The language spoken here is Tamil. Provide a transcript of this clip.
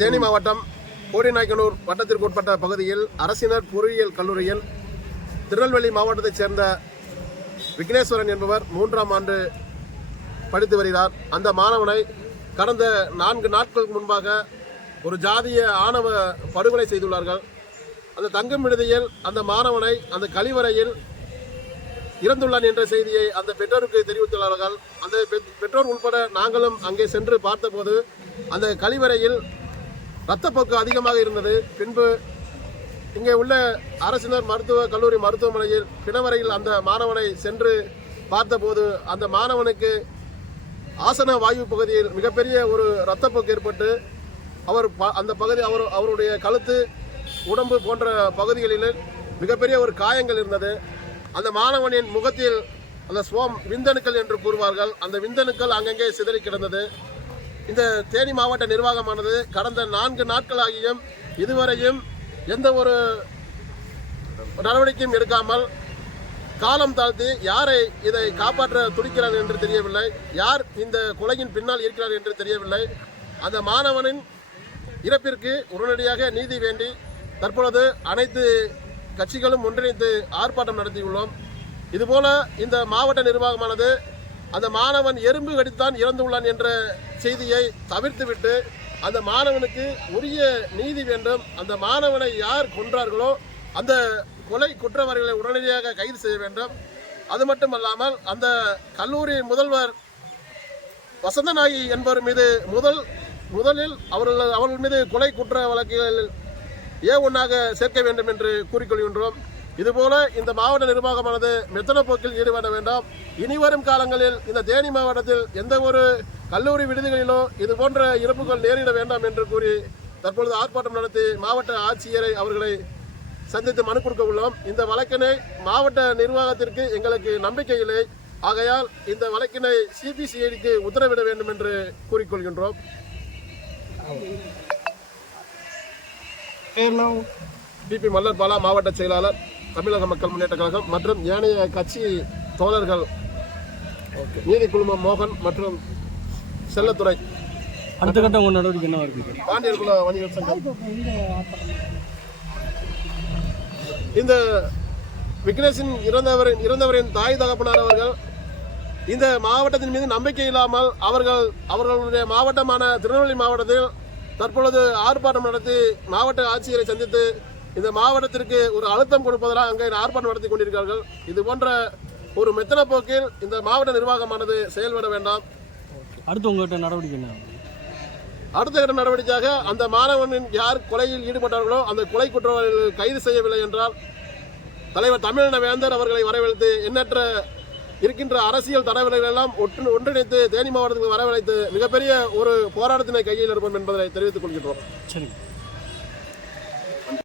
தேனி மாவட்டம் கோடிநாயக்கனூர் வட்டத்திற்கு உட்பட்ட பகுதியில் அரசினர் பொறியியல் கல்லூரியில் திருநெல்வேலி மாவட்டத்தைச் சேர்ந்த விக்னேஸ்வரன் என்பவர் மூன்றாம் ஆண்டு படித்து வருகிறார். அந்த மாணவனை கடந்த நான்கு நாட்களுக்கு முன்பாக ஒரு ஜாதிய ஆணவ படுகொலை செய்துள்ளார்கள். அந்த தங்கும் விடுதியில் அந்த மாணவனை அந்த கழிவறையில் இறந்துள்ளான் என்ற செய்தியை அந்த பெற்றோருக்கு தெரிவித்துள்ளார்கள். அந்த பெற்றோர் உட்பட நாங்களும் அங்கே சென்று பார்த்தபோது அந்த கழிவறையில் இரத்தப்போக்கு அதிகமாக இருந்தது. பின்பு இங்கே உள்ள அரசினர் மருத்துவ கல்லூரி மருத்துவமனையில் பிணவரையில் அந்த மாணவனை சென்று பார்த்தபோது அந்த மாணவனுக்கு ஆசன வாயு பகுதியில் மிகப்பெரிய ஒரு ரத்தப்போக்கு ஏற்பட்டு அவர் ப- அந்த பகுதி அவர் அவருடைய கழுத்து உடம்பு போன்ற பகுதிகளில் மிகப்பெரிய ஒரு காயங்கள் இருந்தது. அந்த மாணவனின் முகத்தில் அந்த ஸ்வோம் விந்தணுக்கள் என்று கூறுவார்கள். அந்த விந்தணுக்கள் அங்கங்கே சிதறி கிடந்தது. இந்த தேனி மாவட்ட நிர்வாகமானது கடந்த நான்கு நாட்களாகியும் இதுவரையும் எந்த ஒரு நடவடிக்கையும் எடுக்காமல் காலம் தாழ்த்தி யாரை இதை காப்பாற்ற துடிக்கிறார் என்று தெரியவில்லை. யார் இந்த கொலையின் பின்னால் இருக்கிறார் என்று தெரியவில்லை. அந்த மாணவனின் இறப்பிற்கு உடனடியாக நீதி வேண்டி தற்பொழுது அனைத்து கட்சிகளும் ஒன்றிணைத்து ஆர்ப்பாட்டம் நடத்தியுள்ளோம். இதுபோல இந்த மாவட்ட நிர்வாகமானது அந்த மாணவன் எறும்பு கடித்தான் இறந்துள்ளான் என்ற செய்தியை தவிர்த்துவிட்டு அந்த மாணவனுக்கு உரிய நீதி வேண்டும். அந்த மாணவனை யார் கொன்றார்களோ அந்த கொலை குற்றவாளிகளை உடனடியாக கைது செய்ய வேண்டும். அது மட்டுமல்லாமல் அந்த கல்லூரி முதல்வர் வசந்தநாயகி என்பவர் மீது முதல் முதலில் அவர்கள் அவர்கள் மீது கொலை குற்ற வழக்குகள் ஏ ஒன்றாக சேர்க்க வேண்டும் என்று கூறிக்கொள்கின்றோம் இதுபோல இந்த மாவட்ட நிர்வாகமானது மெத்தன போக்கில் ஈடுபட வேண்டாம். இனிவரும் காலங்களில் இந்த தேனி மாவட்டத்தில் எந்த ஒரு கல்லூரி விடுதிகளிலோ இது போன்ற இறப்புகள் நேரிட வேண்டாம் என்று கூறி தற்பொழுது ஆர்ப்பாட்டம் நடத்தி மாவட்ட ஆட்சியரை அவர்களை சந்தித்து மனு கொடுக்க உள்ளோம். இந்த வழக்கினை மாவட்ட நிர்வாகத்திற்கு எங்களுக்கு நம்பிக்கை இல்லை. ஆகையால் இந்த வழக்கினை சிபிசிஐடிக்கு உத்தரவிட வேண்டும் என்று கூறிக்கொள்கின்றோம். பிபி மல்லர் பாலா மாவட்ட செயலாளர் தமிழக மக்கள் முன்னேற்ற கழகம் மற்றும் ஏனைய கட்சி தோழர்கள் நீதி குழுமம் மோகன் மற்றும் செல்லத்துறை. அடுத்த கட்ட உங்கள் நடவடிக்கை என்ன இருக்கு பாண்டியர் குல வணிகர் சங்கம். இந்த விக்னேஷின் இறந்தவரின் இறந்தவரின் தாய் தகப்பனார் அவர்கள் இந்த மாவட்டத்தின் மீது நம்பிக்கை இல்லாமல் அவர்கள் அவர்களுடைய மாவட்டமான திருநெல்வேலி மாவட்டத்தில் தற்பொழுது ஆர்ப்பாட்டம் நடத்தி மாவட்ட ஆட்சியரை சந்தித்து இந்த மாவட்டத்திற்கு ஒரு அழுத்தம் கொடுப்பதெல்லாம் அங்கே ஆர்ப்பாட்டம் நடத்தி கொண்டிருக்கிறார்கள். இது போன்ற ஒரு மெத்தன போக்கில் இந்த மாவட்ட நிர்வாகமானது செயல்பட வேண்டாம். அடுத்து உங்கள்கிட்ட நடவடிக்கை என்ன? அடுத்த கட்ட நடவடிக்கையாக அந்த மாணவனின் யார் கொலையில் ஈடுபட்டார்களோ அந்த கொலை குற்றவாளிகள் கைது செய்யவில்லை என்றால் தலைவர் தமிழின வேந்தர் அவர்களை வரவழைத்து எண்ணற்ற இருக்கின்ற அரசியல் தலைவர்கள் எல்லாம் ஒற்று ஒன்றிணைத்து தேனி மாவட்டத்துக்கு வரவழைத்து மிகப்பெரிய ஒரு போராட்டத்தினை கையில் எடுப்போம் என்பதை தெரிவித்துக் கொள்கின்றோம். சரிங்க